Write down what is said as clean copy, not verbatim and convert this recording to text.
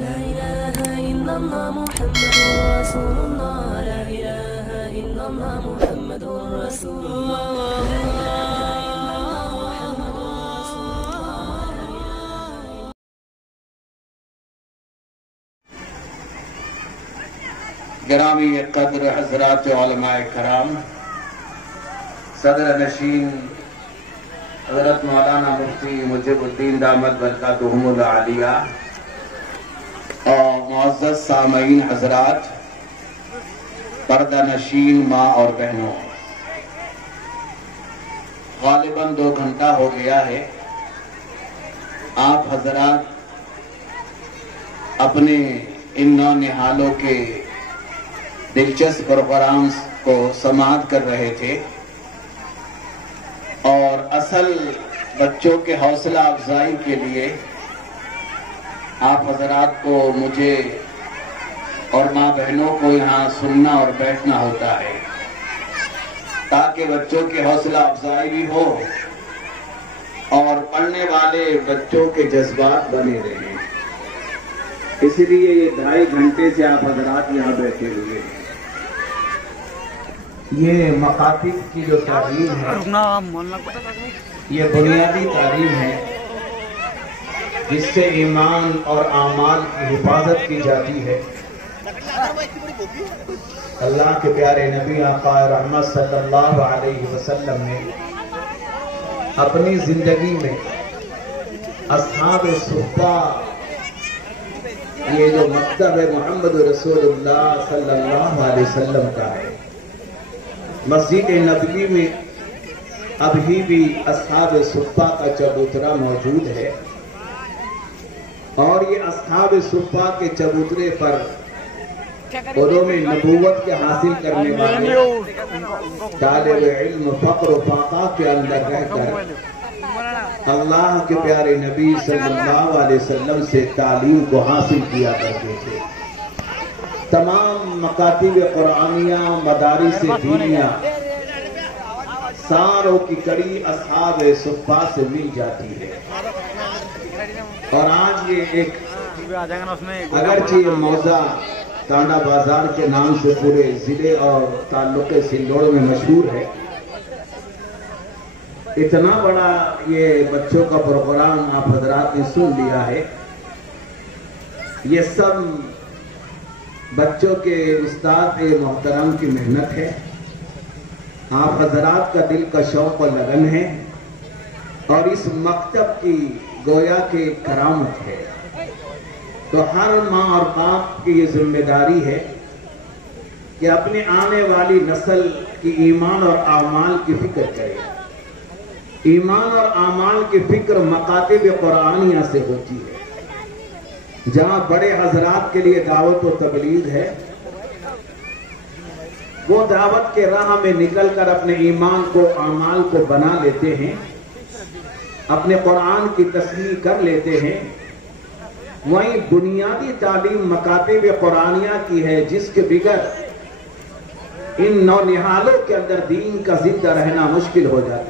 لا إله إلا الله محمد رسول الله لا إله إلا الله محمد رسول الله گرامی قدر حضرات علماء کرام، صدر نشین حضرت مولانا مفتی مجیب الدین دامت برکاتہم العالیہ اور معزز سامعین حضرات، پردہ نشین ماں اور بہنوں، غالباً 2 گھنٹہ ہو گیا ہے آپ حضرات اپنے ان نونہالوں کے دلچسپ پروگرامز کو سماعت کر رہے تھے، اور اصل بچوں کے حوصلہ افزائی کے لیے آپ حضرات کو، مجھے اور ماں بہنوں کو یہاں سننا اور بیٹھنا ہوتا ہے تاکہ بچوں کے حوصلہ افزائی بھی ہو اور پڑھنے والے بچوں کے جذبات بنے رہیں۔ اس لیے یہ 2.5 گھنٹے سے آپ حضرات یہاں بیٹھے ہوئے ہیں۔ یہ مخاطب کی جو تعلیم ہے، یہ بنیادی تعلیم ہے جس سے ایمان اور اعمال کی حفاظت کی جاتی ہے۔ اللہ کے پیارے نبی آقا رحمت صلی اللہ علیہ وسلم نے اپنی زندگی میں اصحاب صفہ، یہ جو مکتب ہے محمد رسول اللہ صلی اللہ علیہ وسلم کا ہے، مسجد نبوی میں ابھی بھی اصحاب صفہ کا چبوترا موجود ہے، اور یہ اصحاب صفہ کے چبوترے پر علوم نبوت کے حاصل کرنے والے طالب علم فقر و فاقہ کے اندر رہ کر اللہ کے پیارے نبی صلی اللہ علیہ وسلم سے تعلیم کو حاصل کیا کرتے تھے۔ تمام مکاتب قرآنیہ، مدارس دینیہ، ساروں کی کڑی اصحاب صفہ سے مل جاتی ہے۔ اور آج یہ ایک اگرچہ یہ موضع ٹانڈا بازار کے نام سے پورے ضلع اور تعلق سندوڑ میں مشہور ہے، اتنا بڑا یہ بچوں کا پروگرام آپ حضرات نے سن لیا ہے۔ یہ سب بچوں کے استاد محترم کی محنت ہے، آپ حضرات کا دل کا شوق و لگن ہے، اور اس مکتب کی گویا کہ کرامت ہے۔ تو ہر ماں اور باپ کی یہ ذمہ داری ہے کہ اپنے آنے والی نسل کی ایمان اور اعمال کی فکر کرے۔ ایمان اور اعمال کی فکر مکاتب قرآنیہ سے ہوتی ہے، جہاں بڑے حضرات کے لیے دعوت و تبلیغ ہے، وہ دعوت کے راہ میں نکل کر اپنے ایمان کو، اعمال کو بنا لیتے ہیں، اپنے قرآن کی تصحیح کر لیتے ہیں۔ وہیں بنیادی تعلیم مکاتب قرآنیہ کی ہے، جس کے بغیر ان نونہالوں کے اندر دین کا زندہ رہنا مشکل ہو جاتا ہے۔